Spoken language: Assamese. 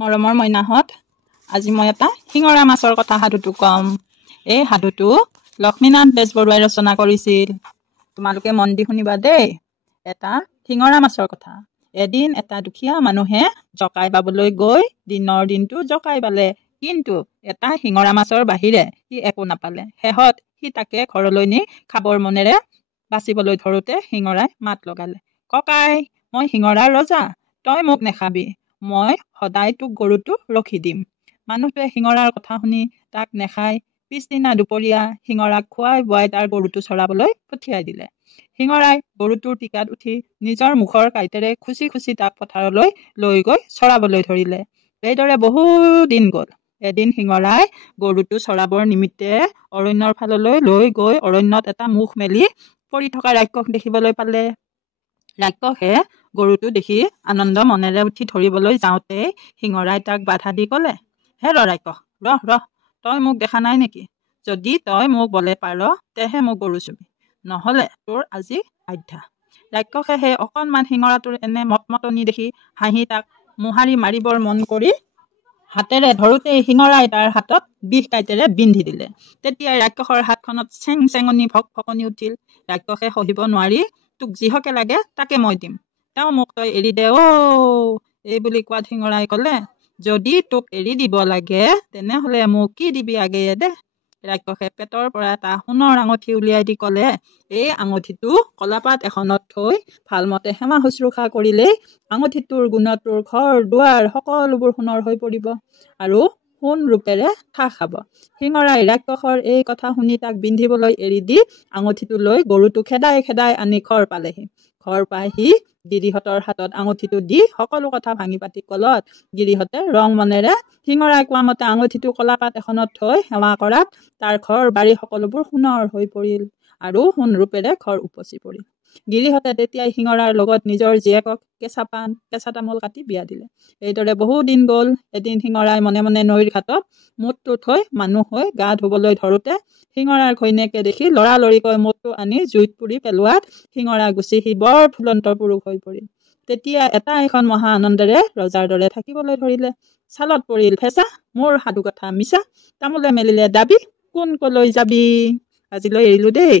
মৰমৰ মইনাহঁত, আজি মই এটা শিঙৰা মাছৰ কথা সাধুটো ক'ম। এই সাধুটো লক্ষ্মীনাথ বেজবৰুৱাই ৰচনা কৰিছিল। তোমালোকে মন দি শুনিবা দেই। এটা শিঙৰা মাছৰ কথা। এদিন এটা দুখীয়া মানুহে জকাই বাবলৈ গৈ দিনৰ দিনটো জকাই বালে, কিন্তু এটা শিঙৰা মাছৰ বাহিৰে সি একো নাপালে। শেষত সি তাকে ঘৰলৈ নি খাবৰ মনেৰে বাচিবলৈ ধৰোঁতে শিঙৰাই মাত লগালে, ককাই, মই শিঙৰাৰ ৰজা, তই মোক নেখাবি, মই সদায় তোক গৰুটো ৰখি দিম। মানুহটোৱে শিঙৰাৰ কথা শুনি তাক নেখাই পিছদিনা দুপৰীয়া শিঙৰাক খুৱাই বোৱাই তাৰ গৰুটো চৰাবলৈ পঠিয়াই দিলে। শিঙৰাই গৰুটোৰ টিকাত উঠি নিজৰ মুখৰ কাঁইটেৰে খুচি খুচি তাক পথাৰলৈ লৈ গৈ চৰাবলৈ ধৰিলে। এইদৰে বহু দিন গ'ল। এদিন শিঙৰাই গৰুটো চৰাবৰ নিমিত্তে অৰণ্যৰ ফাললৈ লৈ গৈ অৰণ্যত এটা মুখ মেলি পৰি থকা ৰাক্ষস দেখিবলৈ পালে। ৰাক্ষসে গৰুটো দেখি আনন্দ মনেৰে উঠি ধৰিবলৈ যাওঁতে শিঙৰাই তাক বাধা দি ক'লে, হে ৰাক্ষস, ৰহ, তই মোক দেখা নাই নেকি? যদি তই মোক বলে পাৰ তেহে মোক গৰু চুবি, নহ'লে তোৰ আজি আধ্যা। ৰাক্ষসে সেই অকণমান শিঙৰাটোৰ এনে মটমটনি দেখি হাঁহি তাক মোহাৰি মাৰিবৰ মন কৰি হাতেৰে ধৰোঁতেই শিঙৰাই তাৰ হাতত বিষ কাঁইটেৰে বিন্ধি দিলে। তেতিয়াই ৰাক্ষসৰ হাতখনত চেং চেঙনি ভক ভকনি উঠিল। ৰাক্ষসে সহিব নোৱাৰি, তোক যিহকে লাগে তাকে মই দিম, তেওঁ মোক তই এৰি দে এই বুলি কোৱাত শিঙৰাই ক'লে, যদি তোক এৰি দিব লাগে তেনেহ'লে মোক কি দিবি আগেয়ে দে। ৰাক্ষসে পেটৰ পৰা এটা সোণৰ আঙঠি উলিয়াই দি ক'লে, এই আঙঠিটো কলাপাত এখনত থৈ ভালমতে সেৱা শুশ্ৰূষা কৰিলেই আঙঠিটোৰ গুণত তোৰ ঘৰ দুৱাৰ সকলোবোৰ সোণৰ হৈ পৰিব আৰু সোণ ৰূপেৰে ঠাহ খাব। শিঙৰাই ৰাক্ষসৰ এই কথা শুনি তাক বিন্ধিবলৈ এৰি দি আঙঠিটো লৈ গৰুটো খেদাই খেদাই আনি ঘৰ পালেহি। ঘৰ পাই সি গিৰিহঁতৰ হাতত আঙঠিটো দি সকলো কথা ভাঙি পাতি ক'লত গিৰিহঁতে ৰং মনেৰে শিঙৰাই কোৱা মতে আঙঠিটো কলাপাত এখনত থৈ সেৱা কৰাত তাৰ ঘৰ বাৰী সকলোবোৰ সোণৰ হৈ পৰিল আৰু সোণ ৰূপেৰে ঘৰ উপচি পৰিল। গিৰিহঁতে তেতিয়াই শিঙৰাৰ লগত নিজৰ জীয়েকক কেঁচা পাণ কেঁচা তামোল কাটি বিয়া দিলে। এইদৰে বহু দিন গ'ল। এদিন শিঙৰাই মনে মনে নৈৰ ঘাটত মুঠটো থৈ মানুহ হৈ গা ধুবলৈ ধৰোঁতে শিঙৰাৰ ঘৈণীয়েকে দেখি লৰালৰিকৈ মুঠটো আনি জুইত পুৰি পেলোৱাত শিঙৰা গুচি সি বৰ ফুলন্ত পুৰুষ হৈ পৰিল। তেতিয়া এটা এখন মহা আনন্দেৰে ৰজাৰ দৰে থাকিবলৈ ধৰিলে। ছালত পৰিল ফেঁচা, মোৰ সাধু কথা মিছা, তামোলে মেলিলে দাবী, কোন কলৈ যাবি। আজিলৈ এৰিলো দেই।